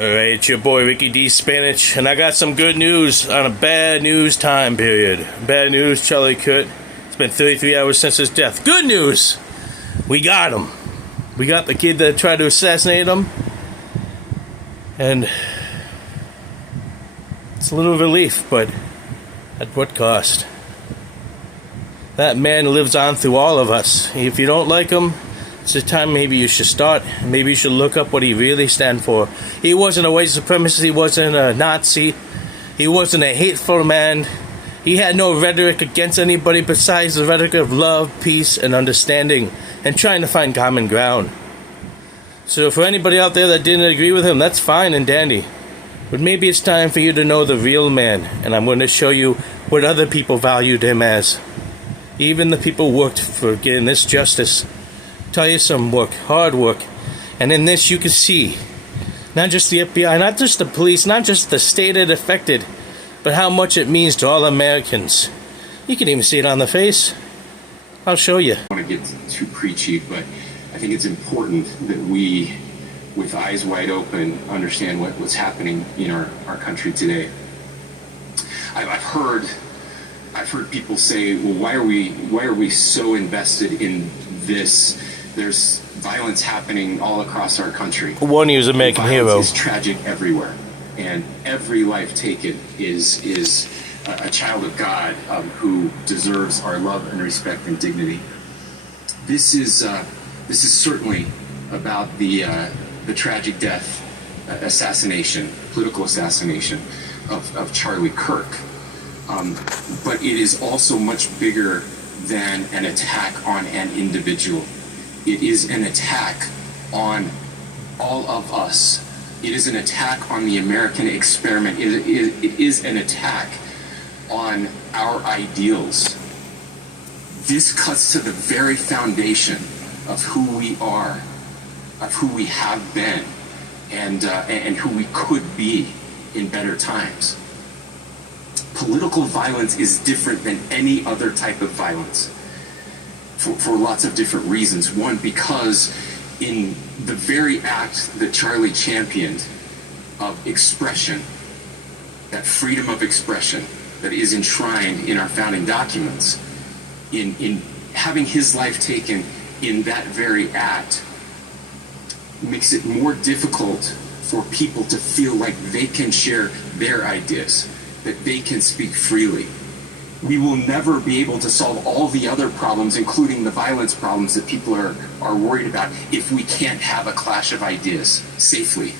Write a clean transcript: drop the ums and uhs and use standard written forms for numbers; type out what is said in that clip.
Alright, it's your boy Ricky D. Spanish, and I got some good news on a bad news time period. Bad news, Charlie Kirk. It's been 33 hours since his death. Good news! We got him. We got the kid that tried to assassinate him. And it's a little relief, but at what cost? That man lives on through all of us. If you don't like him, it's a time maybe you should start. Maybe you should look up what he really stand for. He wasn't a white supremacist. He wasn't a Nazi. He wasn't a hateful man. He had no rhetoric against anybody besides the rhetoric of love, peace, and understanding, and trying to find common ground. So for anybody out there that didn't agree with him, that's fine and dandy. But maybe it's time for you to know the real man, and I'm going to show you what other people valued him as. Even the people who worked for getting this justice. Tiresome work, hard work, and in this you can see not just the FBI, not just the police, not just the state it affected, but how much it means to all Americans. You can even see it on the face. I'll show you. I don't want to get too preachy, but I think it's important that we, with eyes wide open, understand what's happening in our country today. I've heard people say, well, why are we so invested in this? There's violence happening all across our country. One is American hero. Violence is tragic everywhere, and every life taken is a child of God who deserves our love and respect and dignity. This is certainly about the tragic death, political assassination of Charlie Kirk. But it is also much bigger than an attack on an individual. It is an attack on all of us. It is an attack on the American experiment. It is an attack on our ideals. This cuts to the very foundation of who we are, of who we have been, and who we could be in better times. Political violence is different than any other type of violence for lots of different reasons. One, because in the very act that Charlie championed of expression, that freedom of expression that is enshrined in our founding documents, in having his life taken in that very act, makes it more difficult for people to feel like they can share their ideas, that they can speak freely. We will never be able to solve all the other problems, including the violence problems that people are worried about, if we can't have a clash of ideas safely.